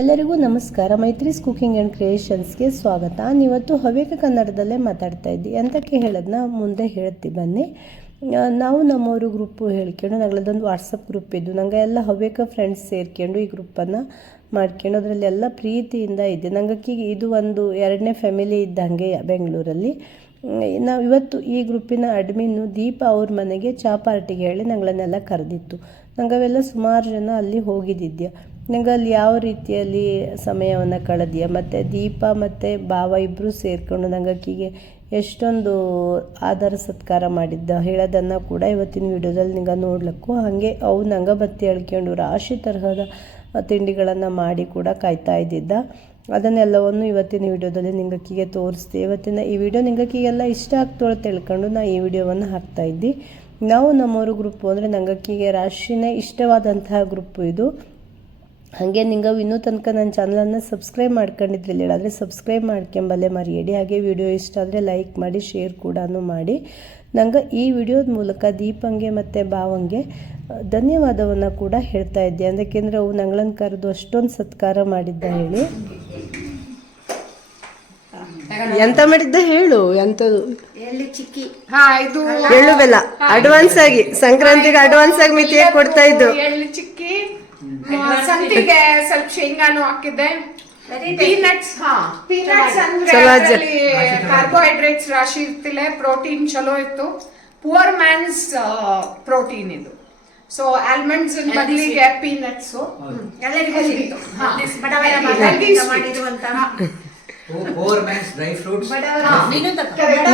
ಎಲ್ಲರಿಗೂ ನಮಸ್ಕಾರ. Maitri's cooking and ಕ್ರಿಯೇಷನ್ಸ್ಗೆ ಸ್ವಾಗತ. ನೀವತ್ತು ಹವ್ಯಕ ಕನ್ನಡದಲ್ಲೇ ಮಾತಾಡ್ತಾ ಇದ್ದೀವಿ ಎಂತಕ್ಕೆ ಹೇಳೋದನ್ನ ಮುಂದೆ ಹೇಳ್ತೀವಿ ಬನ್ನಿ. ನಾವು ನಮ್ಮವರು ಗ್ರೂಪು ಹೇಳ್ಕೊಂಡು ನಗಳದೊಂದು ವಾಟ್ಸಪ್ ಗ್ರೂಪ್ ಇದ್ದು ನಂಗೆ ಎಲ್ಲ ಹವ್ಯಕ ಫ್ರೆಂಡ್ಸ್ ಸೇರ್ಕೊಂಡು ಈ ಗ್ರೂಪನ್ನು ಮಾಡ್ಕೊಂಡು ಅದರಲ್ಲಿ ಎಲ್ಲ ಪ್ರೀತಿಯಿಂದ ಇದೆ ನಂಗಕ್ಕೆ ಇದು ಒಂದು ಎರಡನೇ ಫ್ಯಾಮಿಲಿ ಇದ್ದಂಗೆ ಬೆಂಗಳೂರಲ್ಲಿ. ನಾವು ಇವತ್ತು ಈ ಗ್ರೂಪಿನ ಅಡ್ಮಿನ್ನು ದೀಪ ಅವ್ರ ಮನೆಗೆ ಚಾ ಪಾರ್ಟಿಗೆ ಹೇಳಿ ನಂಗಳನ್ನೆಲ್ಲ ಕರೆದಿತ್ತು. ನಂಗೆ ಅವೆಲ್ಲ ಸುಮಾರು ಜನ ಅಲ್ಲಿ ಹೋಗಿದ್ದಿದ್ದೆ ನಂಗೆ ಅಲ್ಲಿ ಯಾವ ರೀತಿಯಲ್ಲಿ ಸಮಯವನ್ನು ಕಳೆದ್ಯ? ಮತ್ತು ದೀಪ ಮತ್ತು ಭಾವ ಇಬ್ಬರು ಸೇರಿಕೊಂಡು ನಂಗೆ ಎಷ್ಟೊಂದು ಆಧಾರ ಸತ್ಕಾರ ಮಾಡಿದ್ದ? ಹೇಳೋದನ್ನು ಕೂಡ ಇವತ್ತಿನ ವಿಡಿಯೋದಲ್ಲಿ ನಿಂಗೆ ನೋಡ್ಲಿಕ್ಕೂ. ಹಾಗೆ ಅವು ನಂಗೆ ಬತ್ತಿ ಹೇಳ್ಕೊಂಡು ರಾಶಿ ತರಹದ ತಿಂಡಿಗಳನ್ನು ಮಾಡಿ ಕೂಡ ಕಾಯ್ತಾ ಇದ್ದಿದ್ದ. ಅದನ್ನೆಲ್ಲವನ್ನು ಇವತ್ತಿನ ವಿಡಿಯೋದಲ್ಲಿ ನಿಂಗಕ್ಕಿಗೆ ತೋರಿಸ್ದೆ. ಇವತ್ತಿನ ಈ ವಿಡಿಯೋ ನಿಂಗಕ್ಕಿಗೆಲ್ಲ ಇಷ್ಟ ಆಗ್ತೋಳು ತಿಳ್ಕೊಂಡು ನಾ ಈ ವಿಡಿಯೋವನ್ನು ಹಾಕ್ತಾ ಇದ್ದಿ. ನಾವು ನಮ್ಮವರು ಗ್ರೂಪು ಅಂದರೆ ನಂಗಕ್ಕಿಗೆ ರಾಶಿನೇ ಇಷ್ಟವಾದಂತಹ ಗ್ರೂಪು ಇದು. ಹಾಗೆ ನಿಂಗೆ ಇನ್ನೂ ತನಕ ನನ್ನ ಚಾನಲನ್ನು ಸಬ್ಸ್ಕ್ರೈಬ್ ಮಾಡ್ಕೊಂಡಿದ್ರಲ್ಲ ಹೇಳಾದರೆ ಸಬ್ಸ್ಕ್ರೈಬ್ ಮಾಡ್ಕೊಂಬಲ್ಲೇ ಮರೆಯಡಿ ಹಾಗೆ ವಿಡಿಯೋ ಇಷ್ಟ ಆದರೆ ಲೈಕ್ ಮಾಡಿ ಶೇರ್ ಕೂಡ ಮಾಡಿ. ನಂಗೆ ಈ ವಿಡಿಯೋದ ಮೂಲಕ ದೀಪಂಗೆ ಮತ್ತು ಭಾವಂಗೆ ಧನ್ಯವಾದವನ್ನು ಕೂಡ ಹೇಳ್ತಾ ಇದ್ದೆ. ಅದಕ್ಕೆಂದರೆ ಅವು ನಂಗಳನ್ನು ಕರೆದು ಅಷ್ಟೊಂದು ಸತ್ಕಾರ ಮಾಡಿದ್ದ ಹೇಳಿ. ಎಂತ ಮಾಡಿದ್ದ ಹೇಳು ಎಂತದು? ಹೇಳುವೆಲ್ಲ ಎಳ್ಳು ಬೆಲ್ಲ. ಅಡ್ವಾನ್ಸ್ ಆಗಿ ಸಂಕ್ರಾಂತಿಗೆ ಅಡ್ವಾನ್ಸ್ ಆಗಿ ಮಿತಿಯಾಗಿ ಕೊಡ್ತಾ ಇದ್ದು? ಸಂತಿಗೆ ಸ್ವಲ್ಪ ಶೇಂಗಾನು ಹಾಕಿದ್ದೆ. ಪೀನಟ್ಸ್ ಹಾ ಪೀನಟ್ಸ್ ಅಂದ್ರೆ. ಕಾರ್ಬೋಹೈಡ್ರೇಟ್ಸ್ ರಾಶಿ ಇರ್ತಿಲ್ಲ ಪ್ರೋಟೀನ್ ಚಲೋ ಇತ್ತು. ಪುವರ್ ಮ್ಯಾನ್ಸ್ ಪ್ರೋಟೀನ್ ಇದು. ಸೊ ಆಲ್ಮಂಡ್ಸ್ ಬದಲಿಗೆ ಪೀನಟ್ಸ್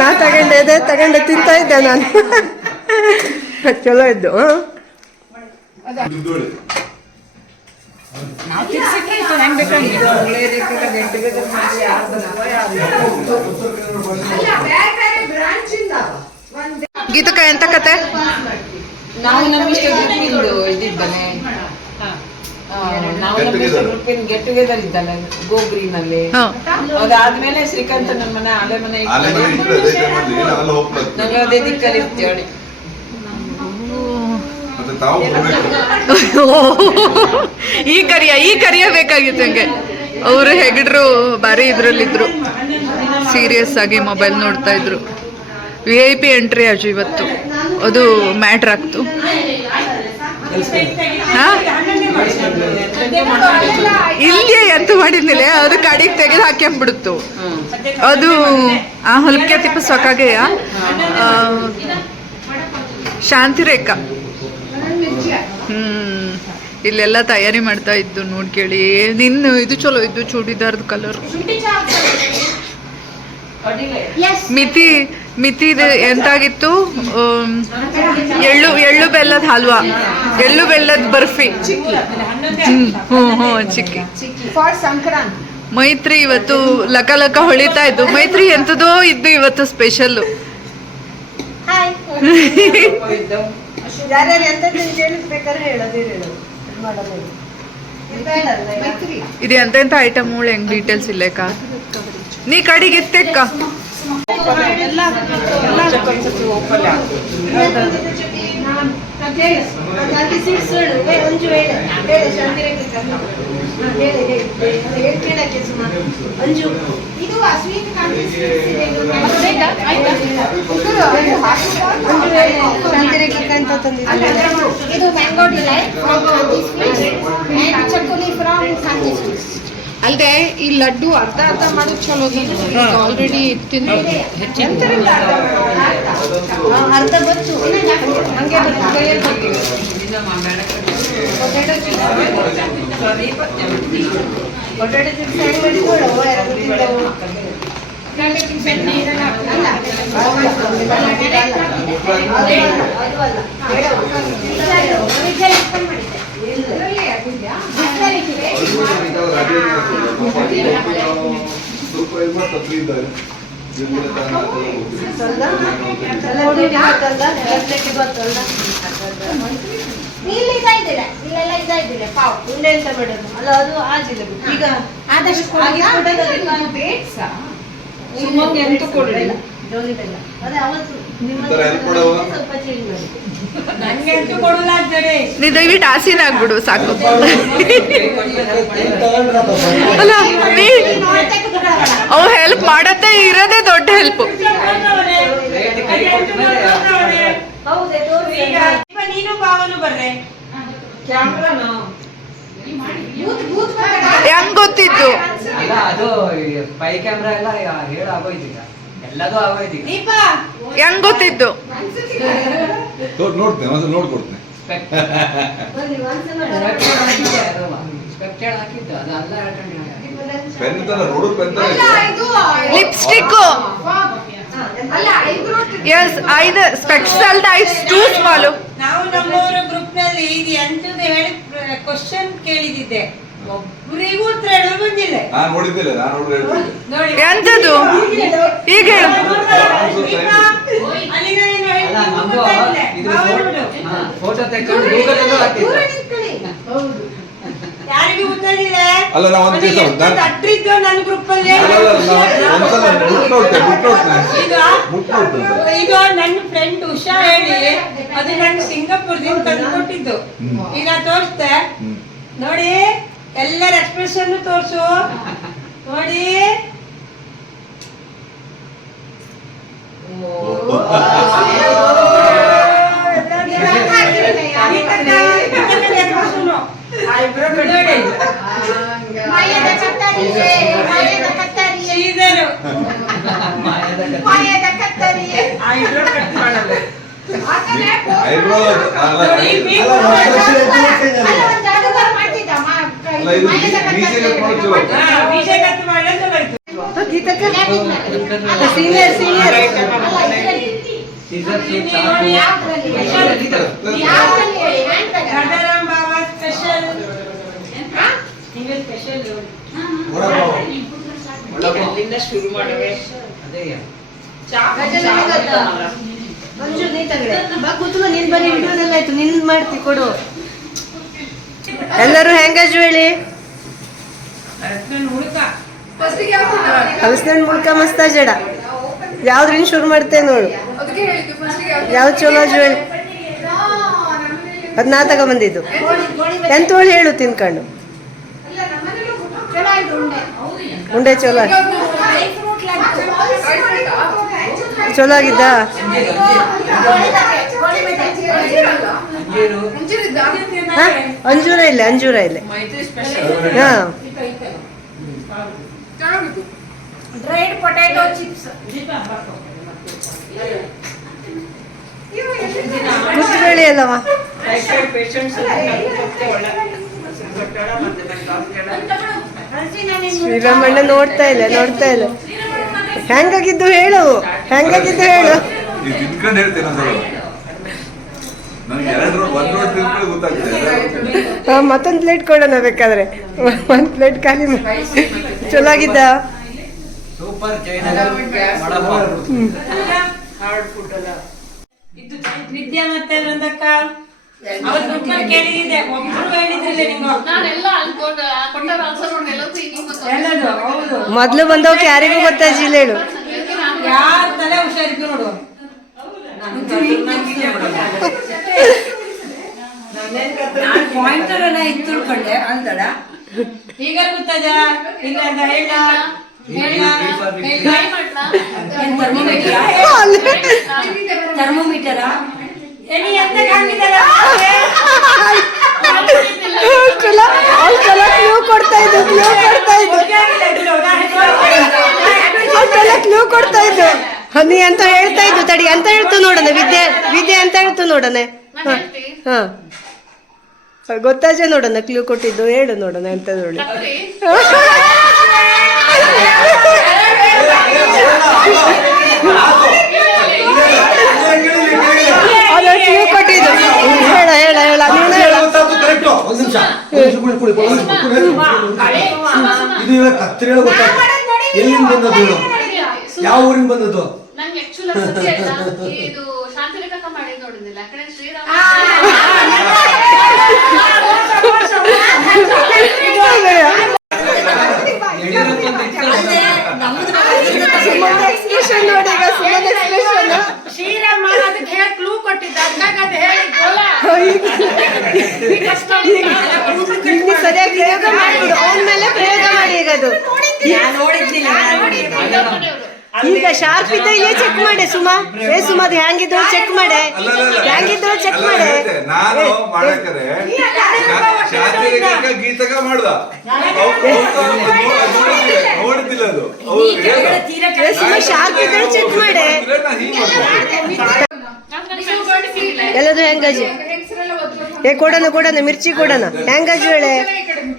ನಾ ತಗೊಂಡೆ ಬಡವರ ತಿಂತಾ ಇದ್ದೆ ನಾನು. ಚಲೋ ಇದ್ದು ಮ್ಯಾನ್ಸ್ ಡ್ರೈ ಫ್ರೂಟ್ಸ್ ನೀನು ತಗೋ. ನಾ ಒಂದ್ ಗೀತಕ್ಕ ಎಂತ ಕತೆ? ನಾವು ನಮ್ಮಿಷ್ಟ ಗ್ರೂಪಿಂದು ಇದಿದ್ದಾನೆ. ನಾವು ನಮ್ಮಿಷ್ಟ ಗ್ರೂಪಿನ ಗೆಟ್ ಟುಗೆದರ್ ಇದ್ದಲ್ಲ ಗೋಗ್ರೀನ್ ಅಲ್ಲಿ ಅದಾದ್ಮೇಲೆ ಶ್ರೀಕಾಂತ್ ನನ್ನ ಮನೆ ಆಲೆ ಮನೆ ಮನೆ ಅದೇ ನಾವ್ ದಿಕ್ಕಲ್ಲಿ ಇರ್ತೇವೆ ತಾವು ಈ ಕರಿಯ ಈ ಕರಿಯ ಬೇಕಾಗಿತ್ತು ಹಂಗೆ. ಅವರು ಹೆಗಡ್ರು ಬಾರಿ ಇದ್ರಲ್ಲಿದ್ರು. ಸೀರಿಯಸ್ ಆಗಿ ಮೊಬೈಲ್ ನೋಡ್ತಾ ಇದ್ರು. ವಿ ಐ ಪಿ ಎಂಟ್ರಿ ಅಜು ಇವತ್ತು. ಅದು ಮ್ಯಾಟ್ರ್ ಆಗ್ತು? ಇಲ್ಲಿಯೇ ಎಂತ ಮಾಡಿದ್ಮೇಲೆ ಅದು ಕಡೆಗೆ ತೆಗೆದು ಹಾಕ್ಯಂಬಿಡುತ್ತು ಅದು ಆ ಹೊಲಕ್ಕೆ ತಿಪ್ಪ ಸೊಕಾಗೆಯ ಶಾಂತಿ ರೇಖಾ ಹ್ಮ್. ಇಲ್ಲೆಲ್ಲ ತಯಾರಿ ಮಾಡ್ತಾ ಇದ್ದು ನೋಡ್ಕೇಳಿ ನಿನ್ನ ಇದು ಚಲೋ ಇದ್ದು ಚೂಡಿದಾರ್ದು ಕಲರ್ ಮಿತಿ ಮಿತಿ ಎಂತಾಗಿತ್ತು? ಎಳ್ಳು ಎಳ್ಳು ಬೆಲ್ಲದ ಹಲ್ವಾ. ಎಳ್ಳು ಬೆಲ್ಲದ ಬರ್ಫಿ. ಹ್ಮ್ ಹ್ಞೂ ಹ್ಞೂ ಚಿಕ್ಕಿ. ಫಾರ್ ಸಂಕ್ರಾಂತಿ. ಮೈತ್ರಿ ಇವತ್ತು ಲಕ ಲಕ ಹೊಳಿತಾ ಇದ್ದು. ಮೈತ್ರಿ ಎಂತದೋ ಇದ್ದು ಇವತ್ತು ಸ್ಪೆಷಲ್ಲು ಯಾರ್ಯಾರು ಎಂತ ಹೇಳಿದ್ ಬೇಕಾದ್ರೆ ಹೇಳೋದೇ ಹೇಳೋದು ಇದ್ ಮಾಡೋದೇ ಇಲ್ಲ. ಇದ್ ಬೇಡಲ್ಲ ಈಗ. ಇದು ಎಂತ ಎಂತ ಐಟಮ್ ಹೆಂಗ್ ಡೀಟೇಲ್ಸ್ ಇಲ್ಲೇಕ ನೀ ಕಡೆಗೆ ಎತ್ತೆಕ್ಕ ಅಲ್ಲಿ seats ಹೇಳು. ಏ, ಮಂಜು ಹೇಳು. ಹೇಳು, ಶಾಂತಿರೇಖೆ ಹಾ, ಹೇಳು, ಹೇಳು. ಅದು ಹೇಳ್ಕೊಳಕ್ಕೆ ಸುಮ. ಮಂಜು ಇದು ಸ್ವೀಟ್ ಕಾಂತಿ ಸ್ವೀಟ್ಸ್ ಇದೆ ಇದು mango ಬೇಕಾ? ಆಯ್ತಾ? ಮಂಜು ಹೇಳು. ಶಾಂತಿರೇಖೆ ಅಂತ ತಂದಿದ್ದೀನಿ ಇದು mango delight from Kanti sweets and chakkuli from Kanti sweets ಅಲ್ಲದೆ ಈ ಲಡ್ಡು ಅರ್ಧ ಅರ್ಧ ಮಾಡೋದು ಚಲೋ ಆಲ್ರೆಡಿ ತಿಂದು ಎಂತರಿಂದ ಹಾ, ಅರ್ಧ ಬತ್ತು ಹಂಗೆ ಬತ್ತು ಕೈಯಲ್ಲಿ ಬತ್ತು. Potato chips. Potato chips ಹೆಂಗ್ ಮಾಡಿದ್ರು? ಅವು ಎರಡು ತಿಂದವು. ಅಲ್ಲ, ಇಲ್ಲಿ ಇದಿಲ್ಲ ಇಲ್ಲೆಲ್ಲ ಇದಿಲ್ಲ ಪಾವ್. ಉಂಡೆ? ಅಲ್ಲ, ಅದು. ಈಗ ಆದಷ್ಟು ಎಂತ ಬೆಲ್ಲ. ಅದೇ ಅವತ್ತು ಕೊಡಲ್ಲ ಅಂತಾರೆ ದಯವಿಟ್ಟು ಆಸೀನ ಆಗ್ಬಿಡು ಸಾಕು. ಅಲ್ಲ ನೀ ಅವ್ ಹೆಲ್ಪ್ ಮಾಡತ್ತೆ ಇರೋದೇ ದೊಡ್ಡ ಹೆಲ್ಪ್ ಹೌದೇ ಭಾವನು ಬರ್ರೆ. ಹೆಂಗ್ ಗೊತ್ತಿತ್ತು ಅಲ್ಲ ಅದು ಪೈ ಕ್ಯಾಮ್ರಾ ಎಲ್ಲ ಹೇಳ ಆಗೋಯ್ತೀಗ ಎಲ್ಲದೂ ಆಗೋಯ್ತೀಗ ಹೆಂಗ್ ಗೊತ್ತಿತ್ತು ನೋಡ್ತೇನೆ ಒಂದು ನೋಡ್ಕೊಡ್ತೇನೆ. ಲಿಪ್ಸ್ಟಿಕ್ ಎಸ್ ಐದು ಸ್ಪೆಕ್ಸ್ ಅಲ್ದ ಐಸ್ ಟೂ ಸ್ಮಾಲು ನಾವು ನಮ್ಮವರ ಗ್ರೂಪ್ನಲ್ಲಿ ಇದು ಎಂತದ್ದು ಹೇಳಿ ಕ್ವಶನ್ ಕೇಳಿದಿದ್ದೆ. ಒಬ್ಬರಿಗೂ ಉತ್ತರ ಹೇಳಲು ಬಂದಿಲ್ಲ. ನಾನು ನೋಡಿದ್ದಿಲ್ಲ ನಾನು ನೋಡಿ ಹೇಳ್ತಿದ್ದೆ. ನೋಡಿ ಎಂತದು ಈಗ ಹೇಳು. ದೀಪ, ಅಲ್ಲಿಗೆ ನೀನು ಅಲ್ಲ ನಮ್ದು ಇದು ಫೋಟೋ ತೆಕ್ಕೊಂಡು ಗೂಗಲ್ ಅಲ್ಲ, ಮಾಡು. ನಾನು- ಅಟ್ರಿದ್ದು ನನ್ನ ಗ್ರೂಪ್ ಅಲ್ಲಿ ನಾವು ಒಂದು ನನ್ನ ಫ್ರೆಂಡ್ ಉಷಾ ಹೇಳಿ ಅದು ನಂಗೆ ಸಿಂಗಾಪುರದಿಂದ ತಂದು ಕೊಟ್ಟಿದ್ದು ಈಗ ತೋರಿಸ್ತೆ ನೋಡಿ ಎಲ್ಲರ ಎಕ್ಸ್ಪ್ರೆಷನ್ ತೋರ್ಸು. ನೋಡಿ bag ಆ? ರಾಜಾರಾಮ್ ಬಾಬಾ ಸ್ಪೆಷಲ್ ಹಾ? ನಿಮಗೆ ಸ್ಪೆಷಲ್ ಒಳಗೆ ಶುರು ಮಾಡವೆ? ಅದೇ ಮಂಜು ನೀ ತಗಡೆ. ಬಾ ಕೂತ್ಕೊ ನೀನ್ ಬರೀ ಹಿಡಿಯೋದೆಲ್ಲ ಆಯ್ತು. ನಿನ್ ಮಾಡ್ತಿ ಕೊಡು. ಎಲ್ಲರೂ ಹೆಂಗಜು ಹೇಳಿ ಹಲಸಿನ ಮುಳ್ಕ ಮಸ್ತ ಜಡ ಯಾವ್ದ್ರಿಂದ ಶುರು ಮಾಡ್ತೇವೆ ನೋಡು ಯಾವ್ದು ಚಲೋ ಜೋಳಿ ಅದು ನಾ ತಗೊಂಬಂದಿದ್ದು ಎಂತೋಳು ಹೇಳು ತಿನ್ಕೊಂಡು ಉಂಡೆ. ಚಲೋ. ಚಲೋ ಆಗಿದ್ದ ಅಂಜೂರ ಇಲ್ಲ ಅಂಜೂರ ಇಲ್ಲ ಮೈತ್ರಿ ಸ್ಪೆಷಲ್ ಹಾ ಡ್ರೈಡ್ ಪೊಟ್ಯಾಟೊ ಚಿಪ್ಸ್ ಅಲ್ಲವ? ಶ್ರೀರಾಮಣ್ಣ ನೋಡ್ತಾ ಇಲ್ಲ ನೋಡ್ತಾ ಇಲ್ಲ. ಹೆಂಗಾಗಿದ್ದು ಹೇಳು ಹೆಂಗಾಗಿದ್ದು ಹೇಳು. ಮತ್ತೊಂದು ಹೇಳ್ತೇನೆ ಪ್ಲೇಟ್ ಕೊಡೋಣ ಬೇಕಾದ್ರೆ. ಒಂದ್ ಪ್ಲೇಟ್ ಖಾಲಿ. ಚಲೋ ಆಗಿದ್ದ? Super Jayanagar vada pav hard food ಅಲ್ಲ. ಇದು ವಿದ್ಯಾ ಮತ್ತೆ ವೃಂದಕ್ಕ ಕೇಳಿದ್ದೆ ಒಬ್ರು ಹೇಳಿದ್ರಿಲ್ಲ ಮೊದ್ಲು ಬಂದವಕ್ಕೆ ಯಾರಿಗೂ ಗೊತ್ತಾಜಿಲ್ಲ ಹೇಳು. ಯಾರ ತಲೆ ಹುಷಾರಿದ್ದು ನೋಡು. ಪಾಯಿಂಟರ್ ಇತ್ತು ತಿಳ್ಕೊಂಡೆ ಅಂದಡ ಈಗ ಗೊತ್ತದ ಇಲ್ಲ ಅಂತ ಹೇಳ? ಕೊಡ್ತಾ ಕೊಡ್ತಾ ಕೊಡ್ತಾ ಇದ್ದು ಹ, ಅಂತ ಹೇಳ್ತಾ ಇದ್ದು ತಡಿ ಅಂತ ಹೇಳ್ತು ನೋಡನೆ ವಿದ್ಯೆ ವಿದ್ಯೆ ಅಂತ ಹೇಳ್ತು ನೋಡನೆ ಹ. ಗೊತ್ತಾಜೆ ನೋಡೋಣ ಕ್ಲೂ ಕೊಟ್ಟಿದ್ದು ಹೇಳು ನೋಡೋಣ ಎಂತ ನೋಡಿ ಕ್ಲೂ ಕೊಟ್ಟಿದ್ದು ಹೇಳ ನೀನು ಇದು ಇವಾಗ ಕತ್ರಿ ಗೊತ್ತಾಗ್ತದೆ ಎಲ್ಲಿಂದ ಬಂದದ್ದು ಹೇಳು ಯಾವ ಊರಿಂದ ಬಂದದ್ದು? ಇದು ಶಾಂತಿರೇಖಾ ಮಾಡಿ ನೋಡಿದ್ದಿಲ್ಲ ಆ ಕಡೆ ಶ್ರೀರಾಮ ಶ್ರೀರಾಮ ಅದಕ್ಕೆ ಕ್ಲೂ ಕೊಟ್ಟಿದ್ದ ಸರಿಯಾಗಿ ಪ್ರಯೋಗ ಮಾಡಿಬಿಡು. ಮೇಲೆ ಪ್ರಯೋಗ ಮಾಡಿ ಈಗ ಅದು. ನೋಡಿದ್ದಿಲ್ಲ. ಶಾರ್ಪ್ ಇದ್ದ ಇಲ್ಲೇ ಚೆಕ್ ಮಾಡಿ ಸುಮಾ. ಏ ಸುಮಾ ಅದು ಹ್ಯಾಂಗಿದ್ರು ಚೆಕ್ ಮಾಡಿ. ಹ್ಯಾಂಗಿದ್ರು ಚೆಕ್ ಮಾಡಿ. ನಾನು ಮಾಡಕರೆ ಗೀತಕ ಮಾಡ್ದ ನೋಡ್ತಿಲ್ಲ ಅದು. ಸುಮಾ ಶಾರ್ಪ್ ಇದ್ರು ಚೆಕ್ ಮಾಡೆ. ಎಲ್ಲದು ಹೆಂಗಜಿ? ಏ ಕೊಡೋಣ ಕೊಡೋಣ ಮಿರ್ಚಿ ಕೊಡೋಣ. ಹೆಂಗಜ್ ಹೇಳೆ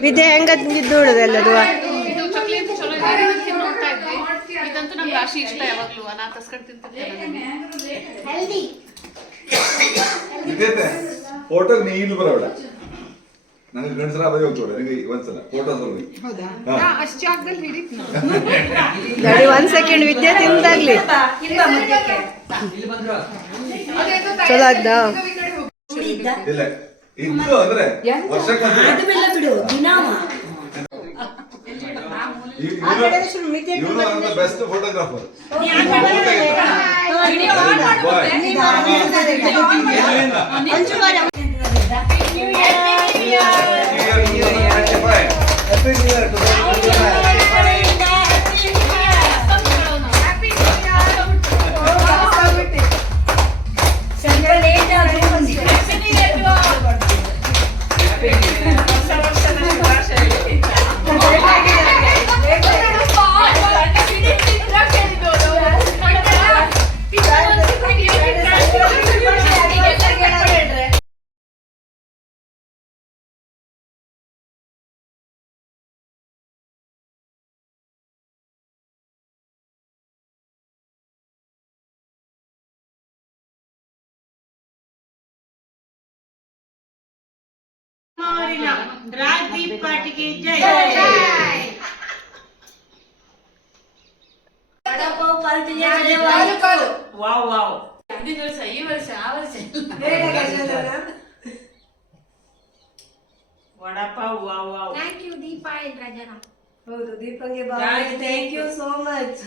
ವಿದ್ಯೆ ಹೆಂಗದ್ ಇದ್ದು ಎಲ್ಲದು ಇದು ಚಕ್ಲಿ ಅಂತ ಚಲೋ ಇದೆ ಇದನ್ನ ತಿಂದು ನೋಡ್ತಾ ಇದ್ವಿ ಇದಂತೂ ನಮ್ ರಾಶಿ ಇಷ್ಟ ಯಾವಾಗ್ಲೂ? ನಾ ತಸ್ಕೊಂಡ್ ತಿಂತಿದ್ದೆ Healthy. ಇದೈತೆ ಫೋಟೋ ನೀ ಇಲ್ಲಿ ಬರೋಣ ನನಗೆ ಗಂಡಸರ ಬದಿ ಹೋಗ್ತೋಡ ನನಗೆ ಒಂದ್ಸಲ. ಫೋಟೋ ಸಲುವಾಗಿ ಅಷ್ಟ್ ಜಾಗದಲ್ಲಿ ಹಿಡಿತ್ ನೋಡಿ ಒಂದ್ ಸೆಕೆಂಡ್ ವಿದ್ಯೆ ತಿಂದಾಗ್ಲಿ. ಇಲ್ಲಿ ಬಂದ್ರು. ಚಲೋ ಆದ್ನಾ? ಇಲ್ಲ ಇದ್ದು ಅಂದ್ರೆ ವರ್ಷಕ್ಕೆ best photographer happy new year best photographer Rajdeep ಪಾಟಿಗೆ ಜೈ ವಾವ್ ವಾವ್ ಹಿಂದಿನ ವರ್ಷ ಈ ವರ್ಷ ಆ ವರ್ಷ vada pav wow wow Thank you, Deepa and Rajana. ಹೌದು ದೀಪಂಗೆ thank you so much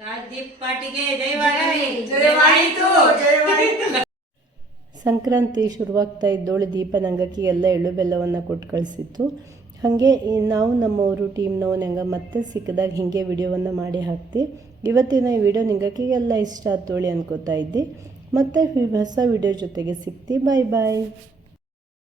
Rajdeep ಪಾಟಿಗೆ ಜಯವಾಗಲಿ ಜಯವಾಯಿತು, ಸಂಕ್ರಾಂತಿ ಶುರುವಾಗ್ತಾ ಇದ್ದೋಳು ದೀಪ ನಂಗಕ್ಕೆ ಎಲ್ಲ ಎಳ್ಳು ಬೆಲ್ಲವನ್ನು ಕೊಟ್ಟು ಕಳಿಸಿತ್ತು. ಹಾಗೆ ನಾವು ನಮ್ಮವರು ಟೀಮ್ನವ್ರು ನಂಗೆ ಮತ್ತೆ ಸಿಕ್ಕದಾಗ ಹೀಗೆ ವಿಡಿಯೋವನ್ನು ಮಾಡಿ ಹಾಕ್ತಿ. ಇವತ್ತಿನ ಈ ವಿಡಿಯೋ ನಿಂಗಕ್ಕೆ ಎಲ್ಲ ಇಷ್ಟ ಆತೋಳಿ ಅನ್ಕೋತಾ ಇದ್ದಿ. ಮತ್ತೆ ಹೊಸ ವಿಡಿಯೋ ಜೊತೆಗೆ ಸಿಕ್ತಿ. ಬಾಯ್ ಬಾಯ್